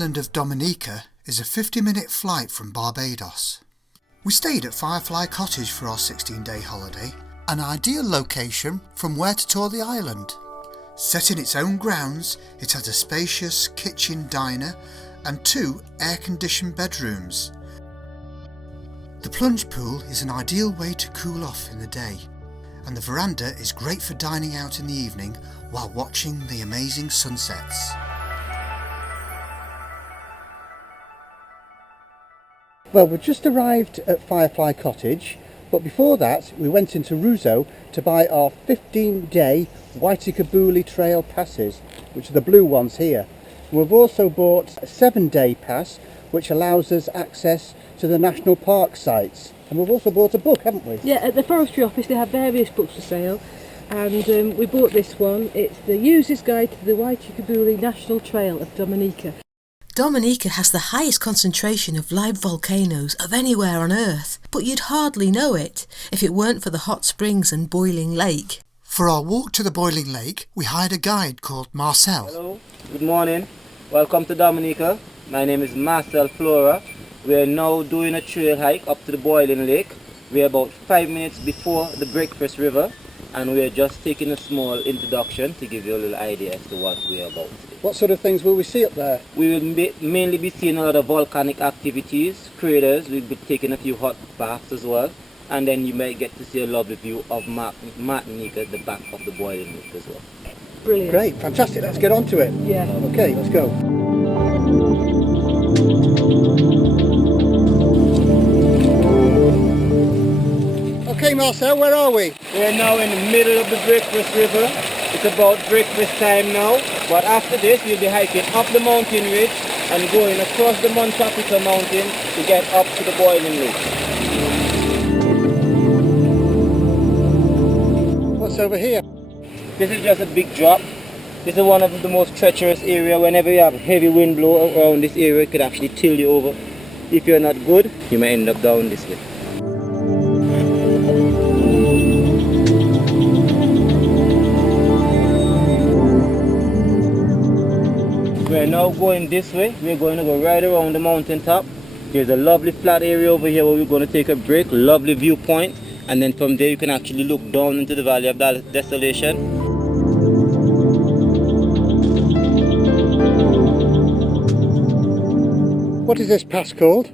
island of Dominica is a 50-minute flight from Barbados. We stayed at Firefly Cottage for our 16-day holiday, an ideal location from where to tour the island. Set in its own grounds, it has a spacious kitchen diner and 2 air-conditioned bedrooms. The plunge pool is an ideal way to cool off in the day, and the veranda is great for dining out in the evening while watching the amazing sunsets. Well, we've just arrived at Firefly Cottage, but before that we went into Russo to buy our 15-day Waitukubuli Trail passes, which are the blue ones here. We've also bought a 7-day pass, which allows us access to the national park sites. And we've also bought a book, haven't we? Yeah, at the forestry office they have various books for sale, and we bought this one. It's the User's Guide to the Waitukubuli National Trail of Dominica. Dominica has the highest concentration of live volcanoes of anywhere on Earth, but you'd hardly know it if it weren't for the hot springs and boiling lake. For our walk to the boiling lake, we hired a guide called Marcel. Hello, good morning. Welcome to Dominica. My name is Marcel Flora. We are now doing a trail hike up to the boiling lake. We are about 5 minutes before the Breakfast River, and we are just taking a small introduction to give you a little idea as to what we are about. What sort of things will we see up there? We will mainly be seeing a lot of volcanic activities, craters. We'll be taking a few hot baths as well, and then you might get to see a lovely view of Martinique at the back of the boiling lake as well. Brilliant. Great, fantastic, let's get on to it. Yeah. Okay, let's go. Okay Marcel, where are we? We are now in the middle of the Breakfast River. It's about breakfast time now, but after this we'll be hiking up the mountain ridge and going across the Montapita mountain to get up to the boiling lake. What's over here? This is just a big drop. This is one of the most treacherous areas. Whenever you have heavy wind blow around this area, it could actually tilt you over. If you're not good, you may end up down this way. We're now going this way. We're going to go right around the mountain top. There's a lovely flat area over here where we're going to take a break. Lovely viewpoint. And then from there you can actually look down into the Valley of Desolation. What is this pass called?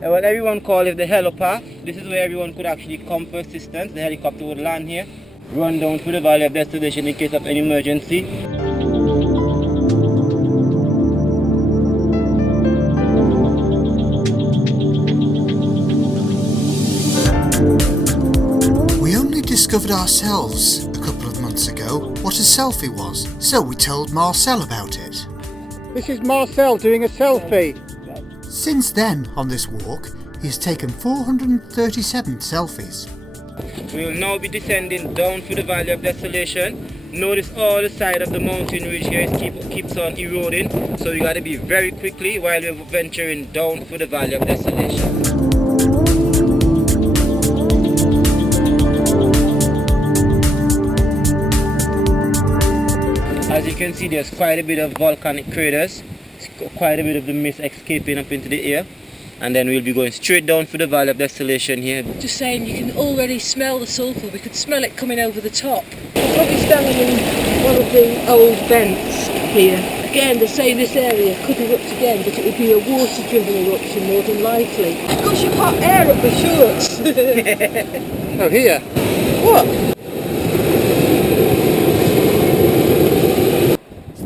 Well, everyone calls it the helipad. This is where everyone could actually come for assistance. The helicopter would land here, run down through the Valley of Desolation in case of any emergency. Discovered ourselves a couple of months ago what a selfie was, so we told Marcel about it. This is Marcel doing a selfie. Since then, on this walk, he has taken 437 selfies. We will now be descending down through the Valley of Desolation. Notice all the side of the mountain ridge here keeps on eroding, so you got to be very quickly while we're venturing down through the Valley of Desolation. As you can see, there's quite a bit of volcanic craters, quite a bit of the mist escaping up into the air, and then we'll be going straight down through the Valley of Desolation here. Just saying, you can already smell the sulphur. We could smell it coming over the top. We're probably standing in one of the old vents here. Again, they say this area could erupt again, but it would be a water-driven eruption more than likely. Because you've got air up the shorts. Oh, here. What?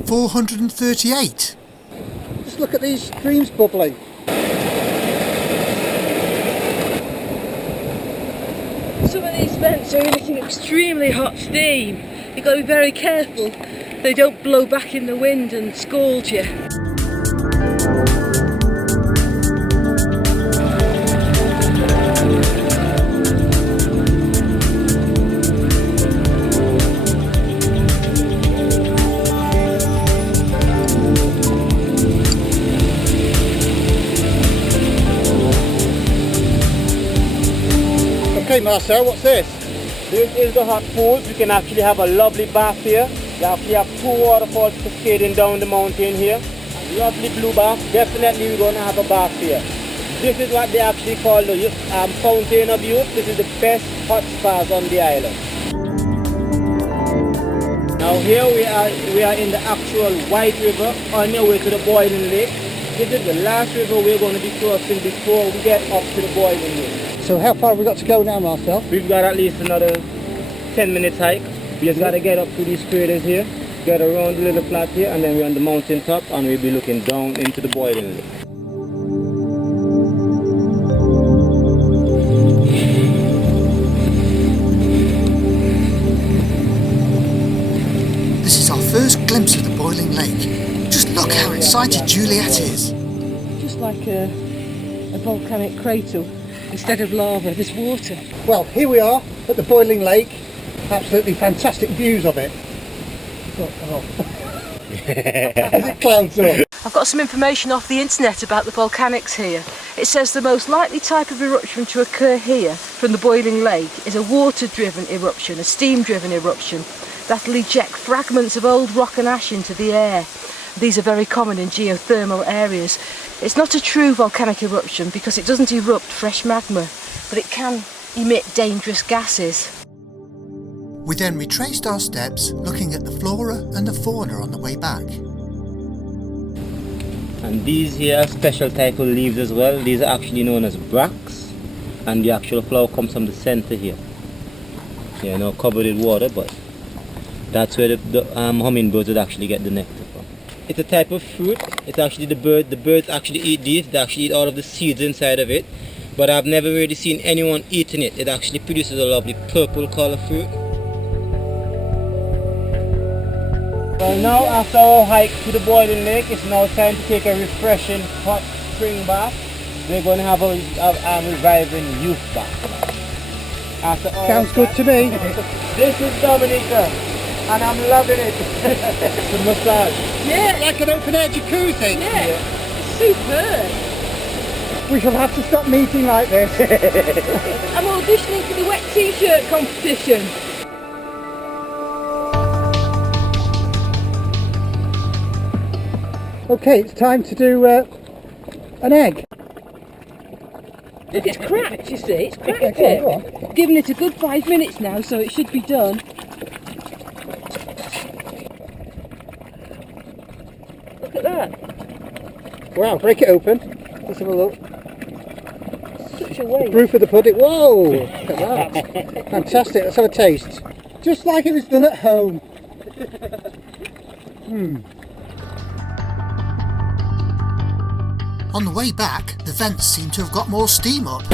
438. Just look at these streams bubbling. Some of these vents are emitting extremely hot steam. You've got to be very careful they don't blow back in the wind and scald you. Okay Marcel, what's this? This is the hot pools. You can actually have a lovely bath here. You actually have 2 waterfalls cascading down the mountain here. Lovely blue bath. Definitely we're going to have a bath here. This is what they actually call the Fountain of Youth. This is the best hot spas on the island. Now here we are in the actual White River on your way to the Boiling Lake. This is the last river we're going to be crossing before we get up to the Boiling Lake. So how far have we got to go now, Marcel? We've got at least another 10 minutes hike. We just got to get up to these craters here, get around the little flat here, and then we're on the mountain top and we'll be looking down into the Boiling Lake. This is our first glimpse of the Boiling Lake. Just look how excited Juliet is. Just like a volcanic crater. Instead of lava, there's water. Well, here we are at the Boiling Lake. Absolutely fantastic views of it. As it clouds up. I've got some information off the internet about the volcanics here. It says the most likely type of eruption to occur here from the Boiling Lake is a water-driven eruption, a steam-driven eruption that'll eject fragments of old rock and ash into the air. These are very common in geothermal areas. It's not a true volcanic eruption because it doesn't erupt fresh magma, but it can emit dangerous gases. We then retraced our steps, looking at the flora and the fauna on the way back. And these here are special type of leaves as well. These are actually known as bracts, and the actual flower comes from the center here. You know, covered with water, but that's where the hummingbirds would actually get the nectar from. It's a type of fruit. It's actually the birds actually eat these. They actually eat all of the seeds inside of it, but I've never really seen anyone eating it. It actually produces a lovely purple color fruit. Well, now after our hike to the Boiling Lake, it's now time to take a refreshing hot spring bath. We're going to have a reviving youth bath. After all Sounds good to me. This is Dominica, and I'm loving it. The massage. Yeah, like an open air jacuzzi. Yeah, superb. We shall have to stop meeting like this. I'm auditioning for the wet t-shirt competition. Okay, it's time to do an egg. It's cracked, you see, it's cracked Okay, it. go on. Giving it a good 5 minutes now, so it should be done. Look at that. Wow, break it open. Let's have a look. Such a waste. Proof of the pudding. Whoa! Look at that. Fantastic. Let's have a taste. Just like it was done at home. On the way back, the vents seem to have got more steam up.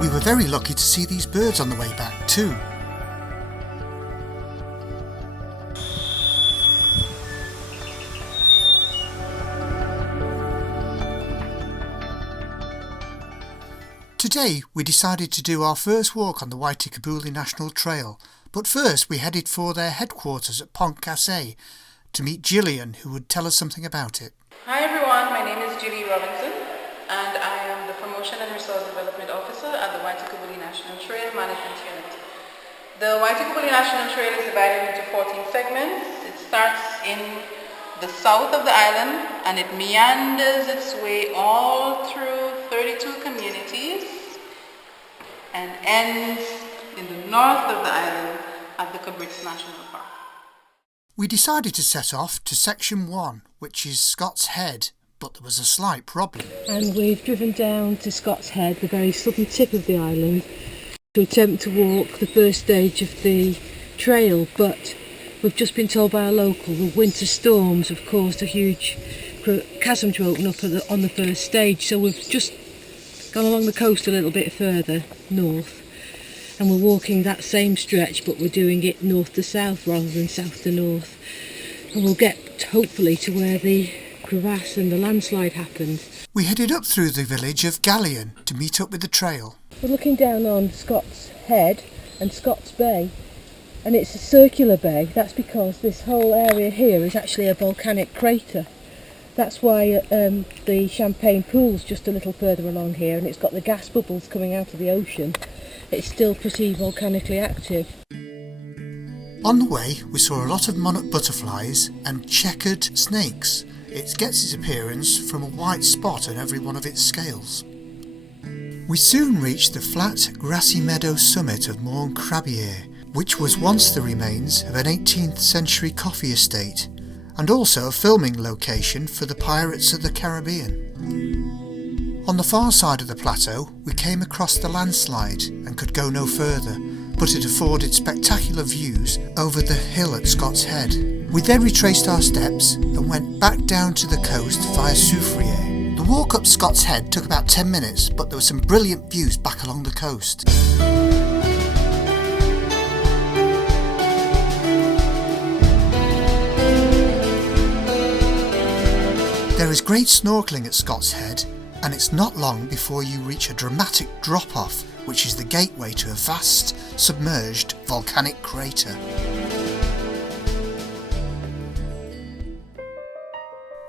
We were very lucky to see these birds on the way back too. Today we decided to do our first walk on the Waitukubuli National Trail, but first we headed for their headquarters at Pont Cassé to meet Gillian, who would tell us something about it. Hi everyone, my name is Julie Robinson and I am the Promotion and Resource Development Officer at the Waitukubuli National Trail Management Unit. The Waitukubuli National Trail is divided into 14 segments. It starts in the south of the island and it meanders its way all through 32 communities and ends in the north of the island at the Cabritz National Park. We decided to set off to section 1, which is Scott's Head, but there was a slight problem. And we've driven down to Scott's Head, the very southern tip of the island, to attempt to walk the first stage of the trail, but we've just been told by a local the winter storms have caused a huge chasm to open up on the first stage, so we've just gone along the coast a little bit further north and we're walking that same stretch, but we're doing it north to south rather than south to north, and we'll get hopefully to where the crevasse and the landslide happened. We headed up through the village of Galleon to meet up with the trail. We're looking down on Scott's Head and Scott's Bay, and it's a circular bay. That's because this whole area here is actually a volcanic crater, That's why the champagne pool's just a little further along here, and it's got the gas bubbles coming out of the ocean. It's still pretty volcanically active. On the way, we saw a lot of monarch butterflies and checkered snakes. It gets its appearance from a white spot on every one of its scales. We soon reached the flat, grassy meadow summit of Morne, which was once the remains of an 18th century coffee estate, and also a filming location for the Pirates of the Caribbean. On the far side of the plateau, we came across the landslide and could go no further, but it afforded spectacular views over the hill at Scott's Head. We then retraced our steps and went back down to the coast via Soufriere. The walk up Scott's Head took about 10 minutes, but there were some brilliant views back along the coast. There is great snorkelling at Scott's Head, and it's not long before you reach a dramatic drop-off, which is the gateway to a vast, submerged volcanic crater.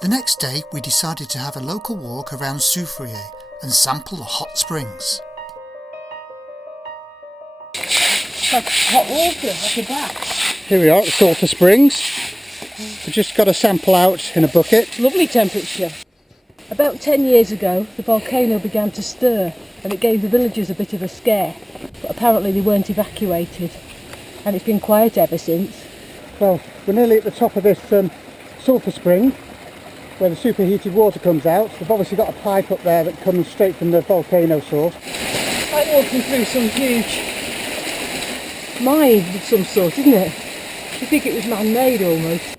The next day we decided to have a local walk around Soufriere and sample the hot springs. Like hot water, like a bath. Here we are at the Sulphur Springs. We've just got a sample out in a bucket. Lovely temperature. About 10 years ago, the volcano began to stir, and it gave the villagers a bit of a scare, but apparently they weren't evacuated, and it's been quiet ever since. Well, we're nearly at the top of this sulphur spring, where the superheated water comes out. They've obviously got a pipe up there that comes straight from the volcano source. Like walking through some huge mine of some sort, isn't it? You think it was man-made almost.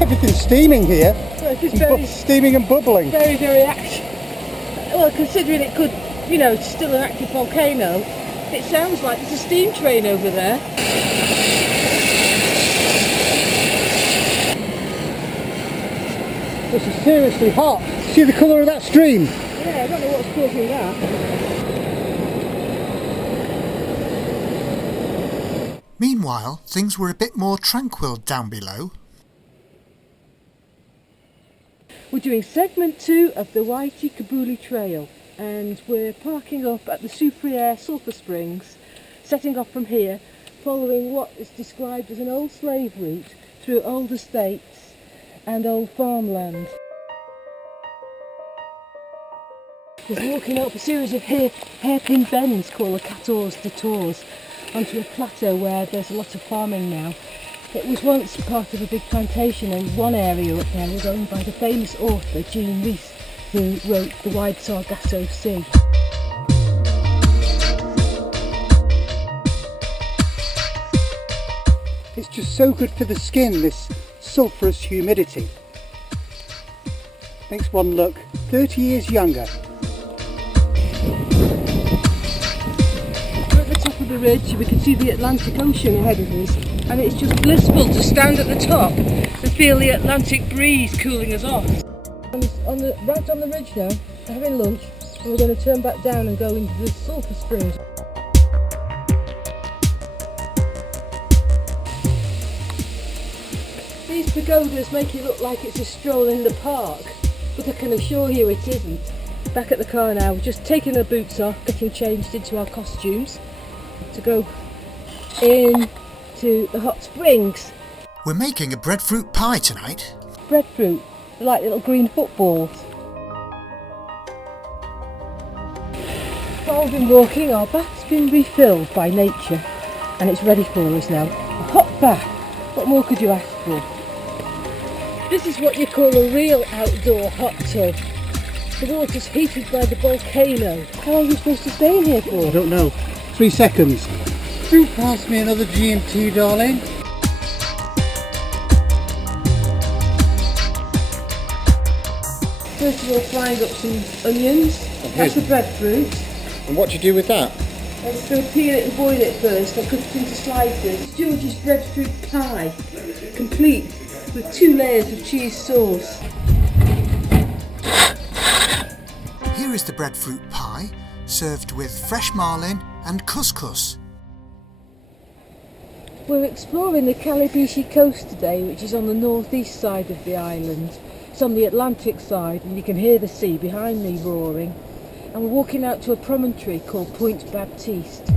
Everything's steaming here. Well, it's very, steaming and bubbling. very, very active. Well, considering it could, you know, it's still an active volcano, it sounds like there's a steam train over there. This is seriously hot. See the colour of that stream? Yeah, I don't know what's causing that. Meanwhile, things were a bit more tranquil down below. We're doing segment 2 of the Waitukubuli Trail, and we're parking up at the Soufriere Sulphur Springs, setting off from here, following what is described as an old slave route through old estates and old farmland. We're walking up a series of hairpin bends called the 14 détours onto a plateau where there's a lot of farming now. It was once part of a big plantation, and one area up there was owned by the famous author Jean Rhys, who wrote The Wide Sargasso Sea. It's just so good for the skin, this sulphurous humidity. Makes one look 30 years younger. We're at the top of the ridge, we can see the Atlantic Ocean ahead of us, and it's just blissful to stand at the top and feel the Atlantic breeze cooling us off. Right on the ridge now, we're having lunch, and we're going to turn back down and go into the Sulphur Springs. These pagodas make it look like it's a stroll in the park, but I can assure you it isn't. Back at the car now, we're just taking our boots off, getting changed into our costumes to go in to the hot springs. We're making a breadfruit pie tonight. Breadfruit, like little green footballs. While we've been walking, our bath's been refilled by nature, and it's ready for us now. A hot bath, what more could you ask for? This is what you call a real outdoor hot tub. The water's heated by the volcano. How long are we supposed to stay in here for? I don't know. 3 seconds. Do pass me another G&T, darling. First of all, frying up some onions. That's the breadfruit. And what do you do with that? I'm just going to peel it and boil it first. I'll cut it into slices. It's George's breadfruit pie, complete with 2 layers of cheese sauce. Here is the breadfruit pie, served with fresh marlin and couscous. We're exploring the Calabishi coast today, which is on the northeast side of the island. It's on the Atlantic side and you can hear the sea behind me roaring. And we're walking out to a promontory called Point Baptiste.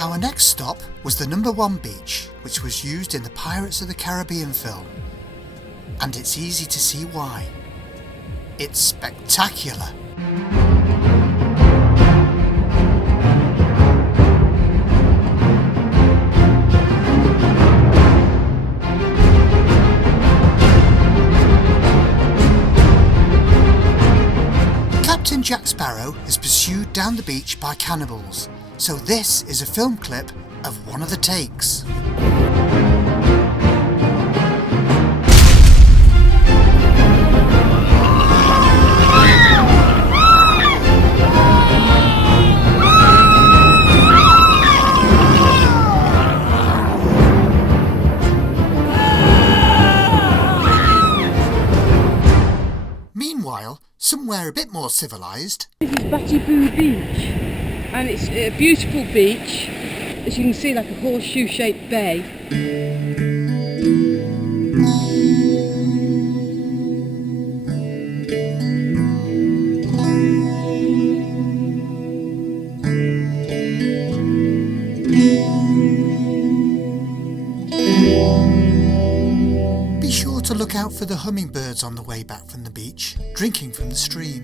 Our next stop was the #1 beach, which was used in the Pirates of the Caribbean film. And it's easy to see why. It's spectacular. Captain Jack Sparrow is pursued down the beach by cannibals. So this is a film clip of one of the takes. Meanwhile, somewhere a bit more civilised, This is Batibou Beach. And it's a beautiful beach, as you can see, like a horseshoe-shaped bay. Be sure to look out for the hummingbirds on the way back from the beach, drinking from the stream.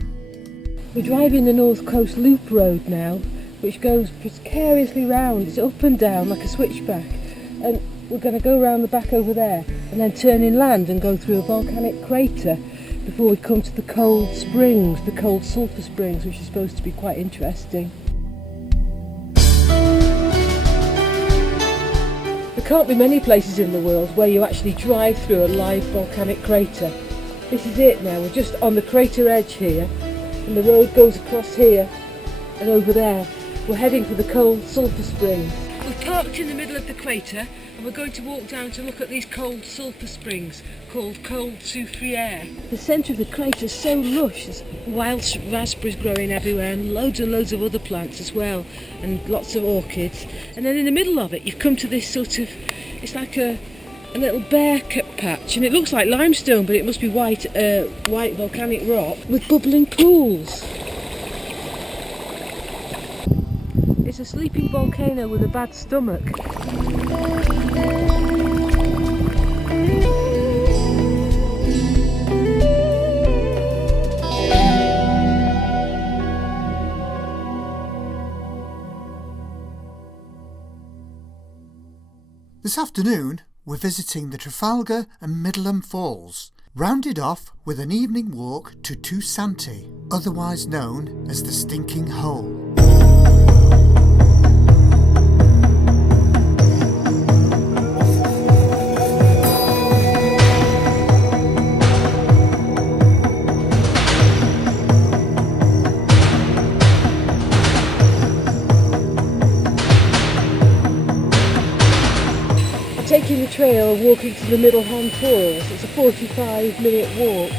We're driving the North Coast Loop Road now, which goes precariously round. It's up and down like a switchback, and we're going to go around the back over there and then turn inland and go through a volcanic crater before we come to the cold springs, the cold sulphur springs, which is supposed to be quite interesting. There can't be many places in the world where you actually drive through a live volcanic crater. This is it now. We're just on the crater edge here, and the road goes across here and over there. We're heading for the cold sulphur springs. We've parked in the middle of the crater and we're going to walk down to look at these cold sulphur springs called cold soufriere. The centre of the crater is so lush. There's wild raspberries growing everywhere and loads of other plants as well, and lots of orchids. And then in the middle of it you come to this sort of, it's like a little bare patch, and it looks like limestone, but it must be white volcanic rock with bubbling pools. It's a sleeping volcano with a bad stomach. This afternoon, we're visiting the Trafalgar and Middleham Falls, rounded off with an evening walk to Tusanti, otherwise known as the Stinking Hole. Taking the trail and walking to the Middleham Falls. It's a 45-minute walk.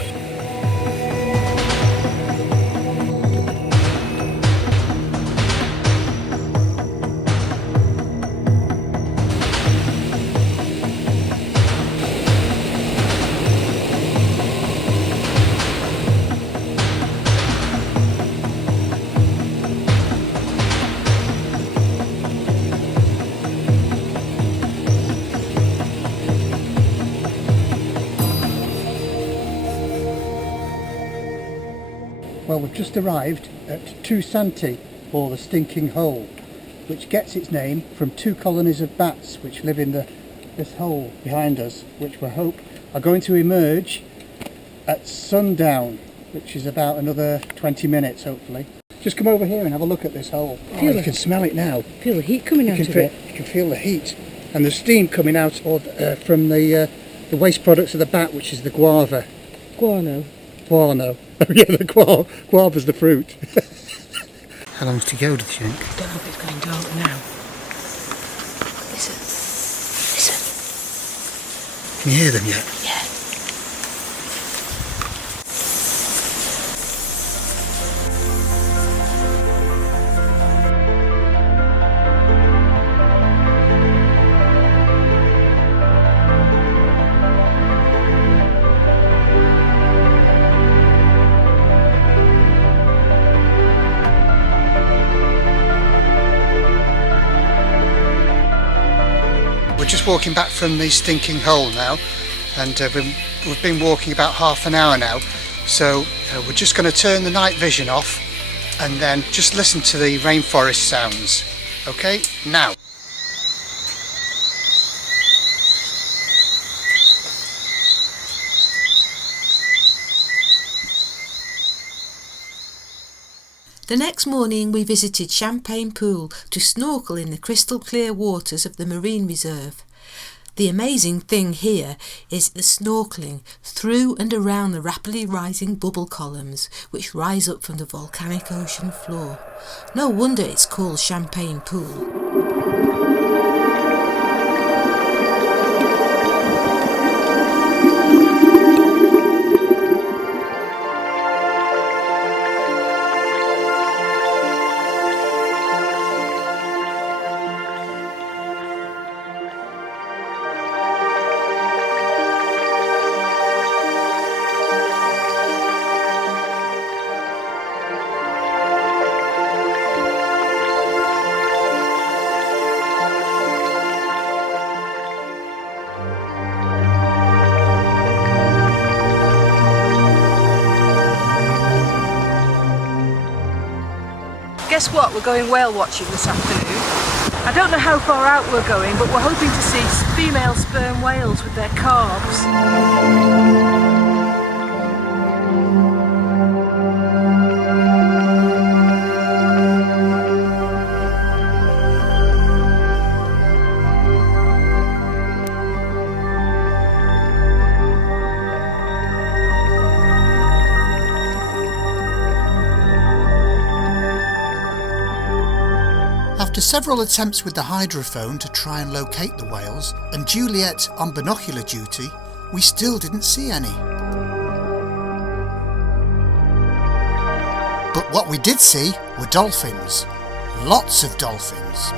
Well, we've just arrived at Tusanti, or the Stinking Hole, which gets its name from 2 colonies of bats which live in this hole behind us, which we hope are going to emerge at sundown, which is about another 20 minutes hopefully. Just come over here and have a look at this hole. Oh, you can smell it now. Feel the heat coming out of it. You can feel the heat and the steam coming out from the waste products of the bat, which is the guava. Guano. Oh yeah, the guava's the fruit. How long's to go, do you think? I don't know if it's going dark now. Listen. Can you hear them yet? Yeah. We're just walking back from the stinking hole now, and we've been walking about half an hour now, so we're just going to turn the night vision off and then just listen to the rainforest sounds. Okay, now. The next morning we visited Champagne Pool to snorkel in the crystal clear waters of the marine reserve. The amazing thing here is the snorkelling through and around the rapidly rising bubble columns which rise up from the volcanic ocean floor. No wonder it's called Champagne Pool. Guess what? We're going whale watching this afternoon. I don't know how far out we're going, but we're hoping to see female sperm whales with their calves. After several attempts with the hydrophone to try and locate the whales, and Juliet on binocular duty, we still didn't see any. But what we did see were dolphins. Lots of dolphins.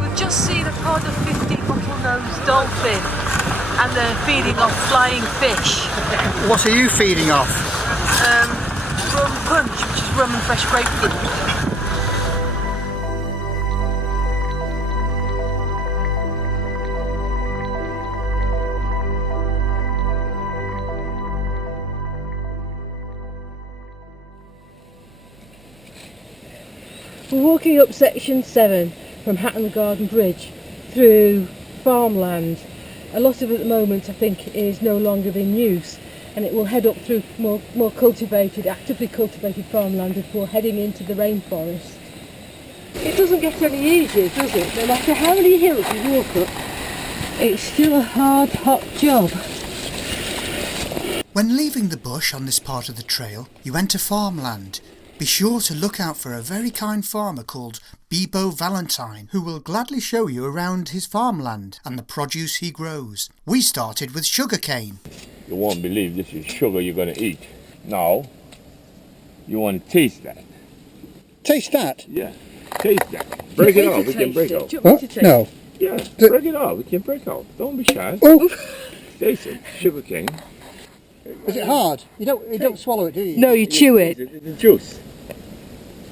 We've just seen a pod of 50 bottlenose dolphin, and they're feeding off flying fish. What are you feeding off? Rum punch, which is rum and fresh grapefruit. We're walking up section 7 from Hatton Garden Bridge through farmland. A lot of it at the moment I think is no longer in use, and it will head up through more cultivated, actively cultivated farmland before heading into the rainforest. It doesn't get any easier, does it? No matter how many hills you walk up, it's still a hard, hot job. When leaving the bush on this part of the trail, you enter farmland. Be sure to look out for a very kind farmer called Bebo Valentine, who will gladly show you around his farmland and the produce he grows. We started with sugarcane. You won't believe this is sugar you're going to eat. Now, you want to taste that. Taste that? Yeah, taste that. Break it off, we can break out. What? No. Yeah, break it off, we can break out. Don't be shy. Oh. Taste it, sugarcane. Is it hard? You don't swallow it, do you? No, you chew it. The juice.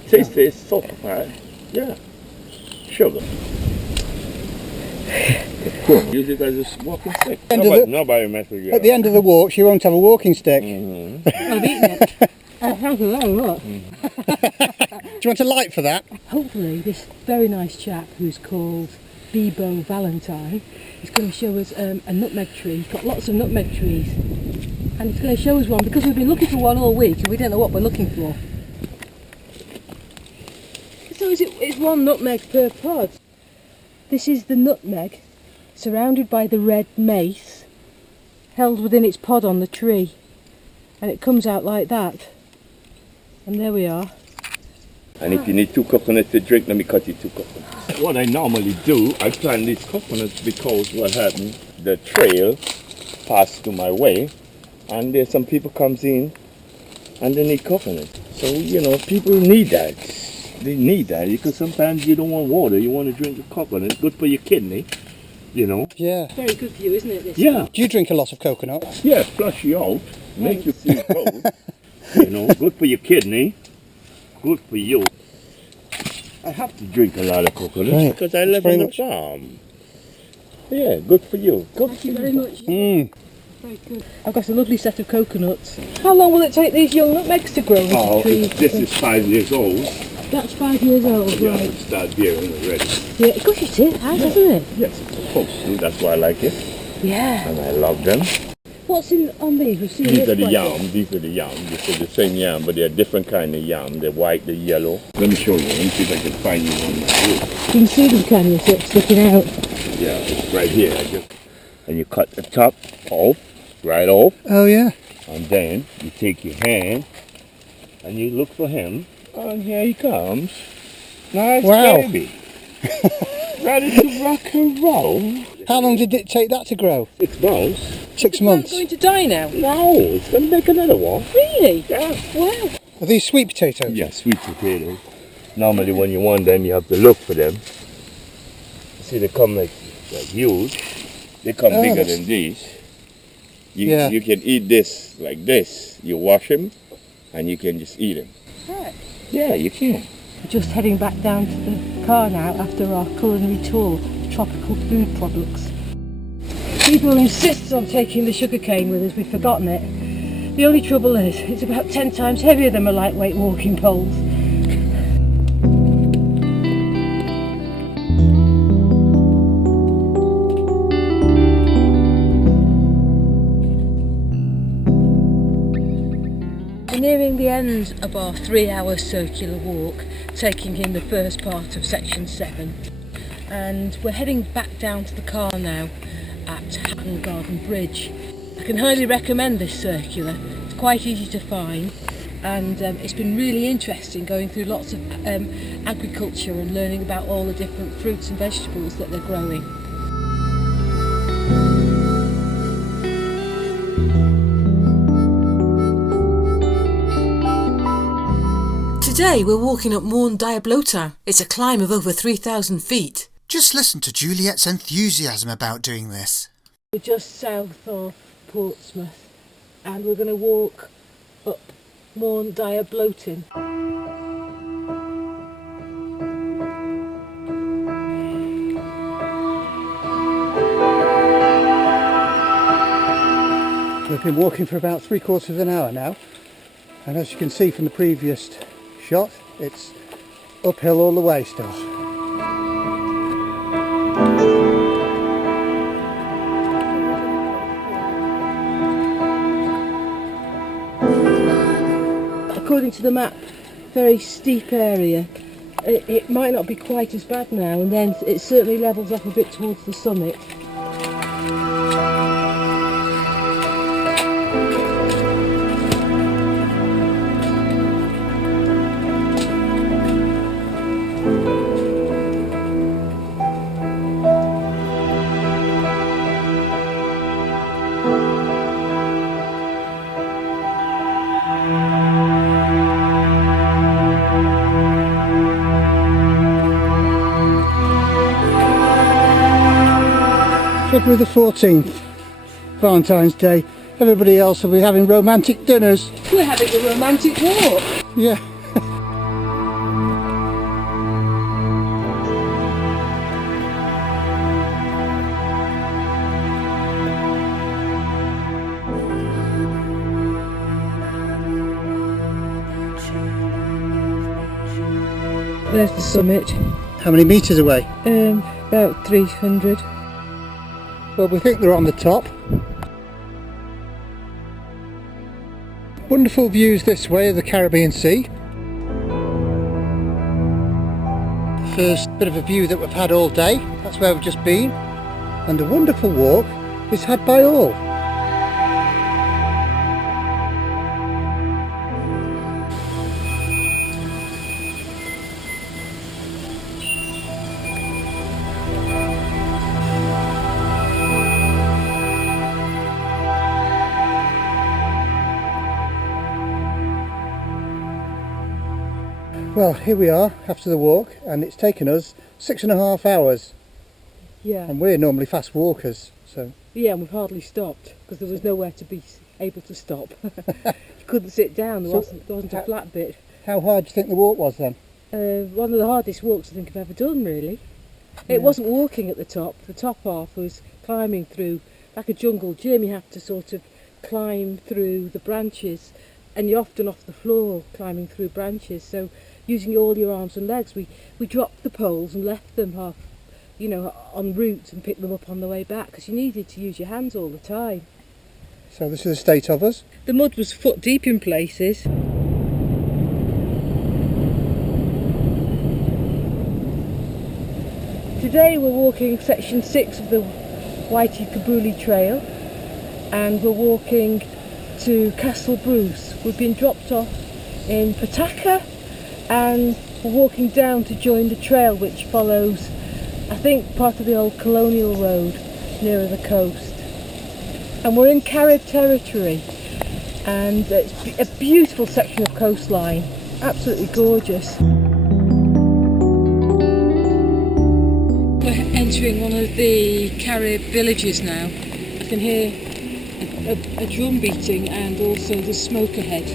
Taste it, it's soft, right? Yeah. Sugar. Use it as a walking stick. Nobody mess with you. At the end of the walk, she won't have a walking stick. Mm-hmm. I've eaten it. Thank you very much. you want a light for that? Hopefully this very nice chap who's called Bebo Valentine is going to show us a nutmeg tree. He's got lots of nutmeg trees and he's going to show us one because we've been looking for one all week and we don't know what we're looking for. So it's one nutmeg per pod. This is the nutmeg surrounded by the red mace held within its pod on the tree, and it comes out like that. And there we are. And if you need 2 coconuts to drink, let me cut you 2 coconuts. What I normally do, I plant these coconuts because what happened, the trail passed through my way, and there's some people comes in and they need coconuts. So, you know, people need that. They need that because sometimes you don't want water, you want to drink the coconut. It's good for your kidney, you know. Yeah. Very good for you, isn't it? This Yeah. Do you drink a lot of coconut? Yeah, flush you out, make you feel cold. You know, good for your kidney, good for you. I have to drink a lot of coconuts because I live on the farm. Yeah, good for you. Good Thank for you you. very much. Very good. I've got a lovely set of coconuts. How long will it take these young nutmegs to grow into Oh, trees? this is 5 years old. That's 5 years old, Yeah, right? it start bearing already. Yeah, gosh, it is, has, hasn't it? Yes, it's supposed to. That's why I like it, Yeah. and I love them. What's in on these? We've seen These this are the quite a bit. yam. These are the yam. This is the same yam, but they're different kind of yam. The white, the yellow. Let me show you. Let me see if I can find you one. You can see them, can you? Sticking out. Yeah, it's right here. And you cut the top off, right off, Oh yeah. and then you take your hand and you look for him. And here he comes. Nice Wow. baby. Ready to rock and roll. How long did it take that to grow? 6 months. 6 It's months. going to die now. No, it's gonna make another one. Really? Yeah. Wow. Are these sweet potatoes? Yeah, sweet potatoes. Normally when you want them, you have to look for them. See, they come like huge. They come Oh, bigger that's- than these. Yeah. You can eat this like this. You wash them, and you can just eat them. Right. Yeah, you can. We're just heading back down to the car now after our culinary tour of tropical food products. People insists on taking the sugarcane with us. We've forgotten it. The only trouble is it's about 10 times heavier than my lightweight walking poles. We're nearing the end of our 3-hour circular walk, taking in the first part of section 7, and we're heading back down to the car now at Hatton Garden Bridge. I can highly recommend this circular. It's quite easy to find, and it's been really interesting going through lots of agriculture and learning about all the different fruits and vegetables that they're growing. Today we're walking up Morne Diablotin. It's a climb of over 3,000 feet. Just listen to Juliet's enthusiasm about doing this. We're just south of Portsmouth and we're going to walk up Morne Diablotin. We've been walking for about 3/4 of an hour now, and as you can see from the previous shot, it's uphill all the way still. According to the map, very steep area. It might not be quite as bad now, and then it certainly levels off a bit towards the summit. February the 14th, Valentine's Day. Everybody else will be having romantic dinners. We're having a romantic walk. Yeah. There's the summit. How many metres away? About 300. Well, we think they're on the top. Wonderful views this way of the Caribbean Sea. First bit of a view that we've had all day. That's where we've just been. And a wonderful walk is had by all. Well, here we are after the walk, and it's taken us 6.5 hours, Yeah. and we're normally fast walkers, so Yeah, and we've hardly stopped because there was nowhere to be able to stop. You couldn't sit down, there wasn't a flat bit. how hard do you think the walk was then? One of the hardest walks I think I've ever done, really. It wasn't walking at the top half was climbing through, like a jungle gym. You have to sort of climb through the branches, and you're often off the floor climbing through branches, so using all your arms and legs. We dropped the poles and left them half, en route, and picked them up on the way back because you needed to use your hands all the time. So this is the state of us. The mud was foot deep in places. Today we're walking section 6 of the Waitukubuli Trail, and we're walking to Castle Bruce. We've been dropped off in Pataka, and we're walking down to join the trail, which follows, I think, part of the old colonial road nearer the coast. And we're in Carib territory, and it's a beautiful section of coastline, absolutely gorgeous. We're entering one of the Carib villages now. I can hear a drum beating and also the smoke ahead.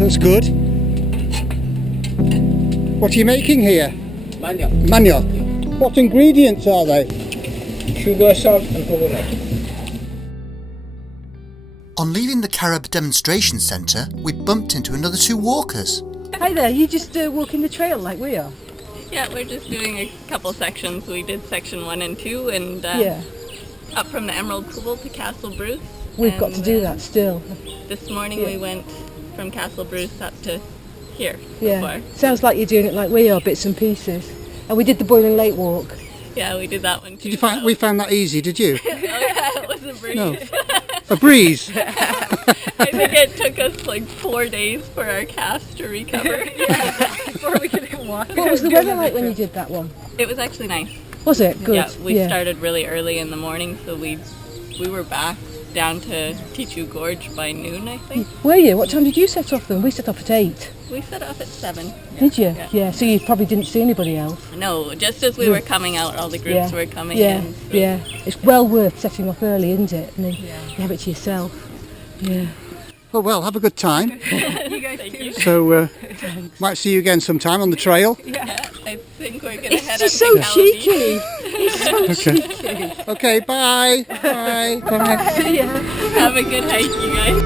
That's good. What are you making here? Manioc. Manioc. What ingredients are they? Sugar, salt and coconut. On leaving the Carib Demonstration Centre, we bumped into another 2 walkers. Hi there, you just walking the trail like we are? Yeah, we're just doing a couple sections. We did section 1 and 2, and up from the Emerald Pool to Castle Bruce. We've got to do that still. This morning we went from Castle Bruce up to here. Yeah, sounds like you're doing it like we are, bits and pieces. And we did the Boiling Lake walk. Yeah, we did that one too. We found that easy, did you? Oh yeah, it was a breeze. No. A breeze? I think it took us like 4 days for our calves to recover. Before we could walk. What was the weather like when you did that one? It was actually nice. Was it? Good. Yeah, we started really early in the morning, so we were back down to Tichu Gorge by noon, I think. Were you? What time did you set off then? We set off at 8. We set off at 7. Did you? Yeah, so you probably didn't see anybody else. No, just as we were coming out, all the groups were coming in. So. Yeah, it's well worth setting off early, isn't it? And then you have it to yourself. Yeah. Well, have a good time. You guys too. So, might see you again sometime on the trail. Yeah, I think we're going to head up It's to so Calabi. cheeky. It's so cheeky. Okay, bye. Bye. Bye. See ya. Have a good hike, you guys.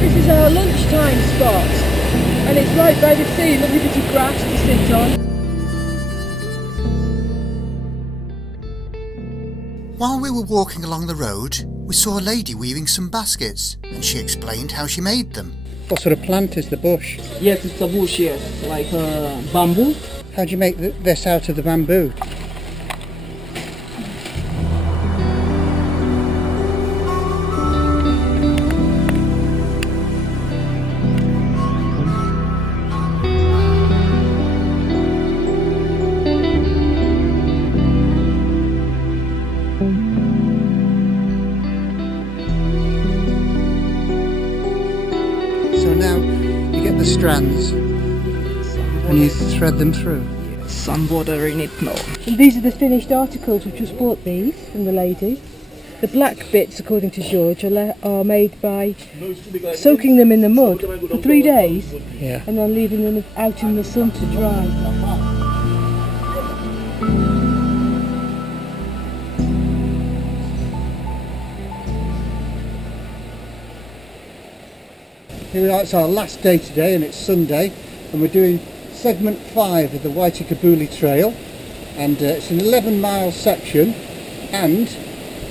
This is our lunchtime spot, and it's right by the sea, lovely bit of grass to sit on. While we were walking along the road, we saw a lady weaving some baskets, and she explained how she made them. What sort of plant is the bush? Yes, it's a bush, yes, like bamboo. How do you make this out of the bamboo? So now you get the strands and you thread them through. Some water in it now. And these are the finished articles. We've just bought these from the lady. The black bits, according to George, are made by soaking them in the mud for 3 days and then leaving them out in the sun to dry. Here we are, it's our last day today and it's Sunday, and we're doing segment 5 of the Waitukubuli Trail, and it's an 11-mile section, and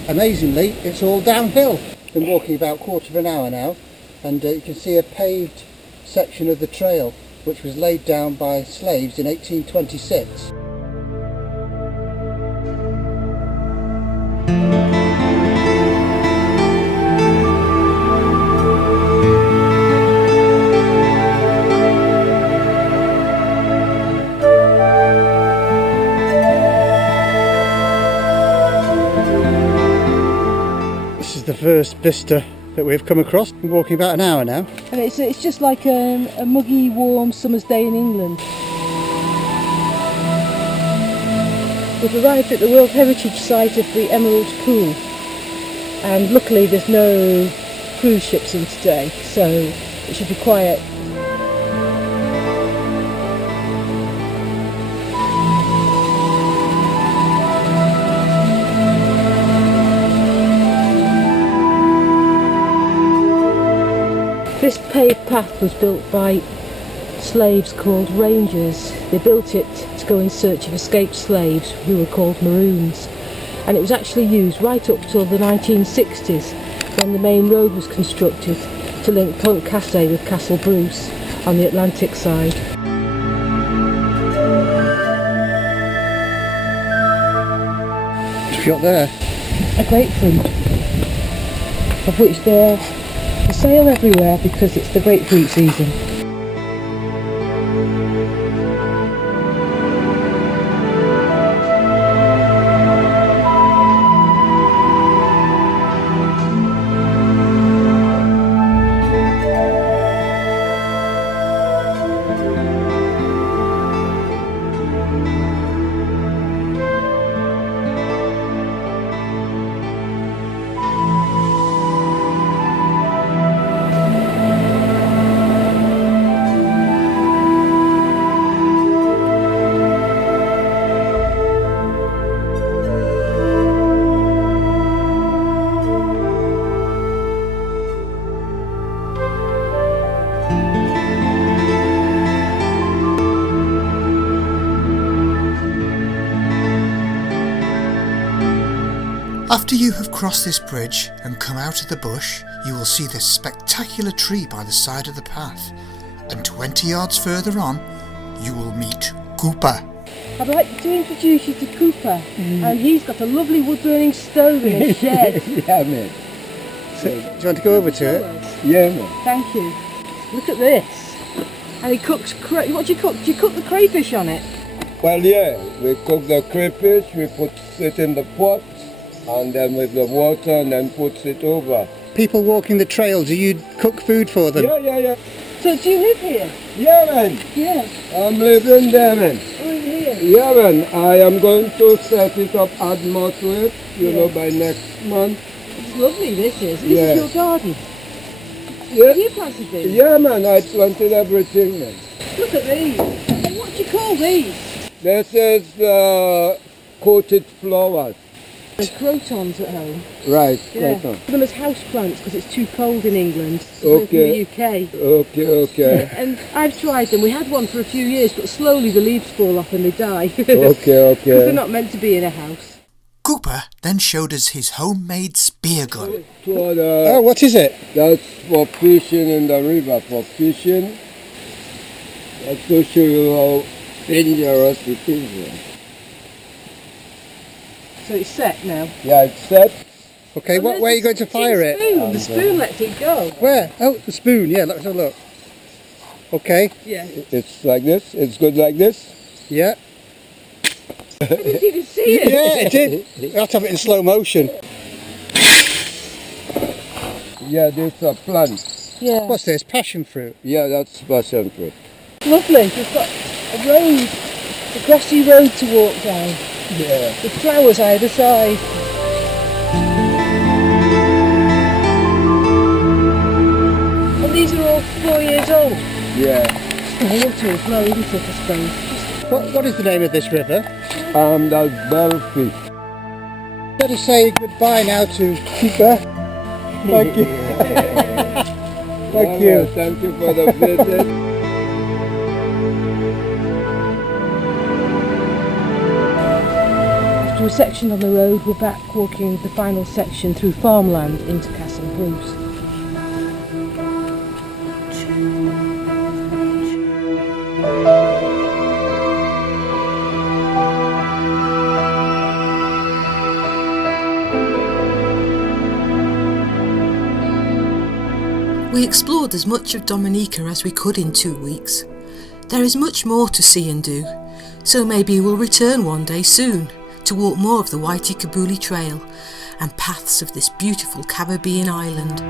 amazingly it's all downhill. Been walking about a quarter of an hour now, and you can see a paved section of the trail which was laid down by slaves in 1826. The first vista that we've come across. We're walking about an hour now. And it's just like a muggy, warm summer's day in England. We've arrived at the World Heritage Site of the Emerald Pool, and luckily there's no cruise ships in today, so it should be quiet. This paved path was built by slaves called rangers. They built it to go in search of escaped slaves who were called maroons. And it was actually used right up till the 1960s, when the main road was constructed to link Point Cassay with Castle Bruce on the Atlantic side. What have you got there? A grapefruit, of which they're for sale everywhere because it's the grapefruit season. After you have crossed this bridge and come out of the bush, you will see this spectacular tree by the side of the path, and 20 yards further on you will meet Cooper. I'd like to introduce you to Cooper, and he's got a lovely wood-burning stove in his shed. Yeah, man. So, do you want to go over to it? Yeah, man. Thank you. Look at this. And he cooks, what do you cook? Do you cook the crayfish on it? Well, yeah, we cook the crayfish, we put it in the pot, and then with the water, and then puts it over. People walking the trail, do you cook food for them? Yeah. So do you live here? Yeah, man. Yeah. I'm living there, man. Oh, here? Yeah, man. I am going to set it up, add more to it, you know, by next month. It's lovely, this is. This Yeah. is your garden. Yeah. Have you planted these? Yeah, man. I planted everything, man. Look at these. What do you call these? This is coated flowers. There's crotons at home. Right, Yeah. right. Them as house plants because it's too cold in England. Okay. In the UK. Okay. And I've tried them. We had one for a few years, but slowly the leaves fall off and they die. Okay. Because they're not meant to be in a house. Cooper then showed us his homemade spear gun. Oh, what is it? That's for fishing in the river, for fishing. That's to show you how dangerous it is. So it's set now. Yeah, it's set. Okay, And where are you going to fire it? The spoon lets it go. Where? Oh, the spoon, yeah, let's have a look. Okay, Yeah. It's like this. It's good like this. yeah. I didn't even see it. Yeah, it did. You have to have it in slow motion. Yeah, this is a plant. Yeah. What's this? Passion fruit? Yeah, that's passion fruit. Lovely. We've got a road, a grassy road to walk down Yeah. with flowers either side. years old. Yeah. The water as well, isn't it, I suppose? What is the name of this river? That's Belfish. Better say goodbye now to Keeper. Thank you. Thank you. Thank you for the visit. After a section on the road, we're back walking the final section through farmland into Castle Bruce. We explored as much of Dominica as we could in 2 weeks. There is much more to see and do, so maybe we'll return one day soon to walk more of the Waitukubuli Trail and paths of this beautiful Caribbean island.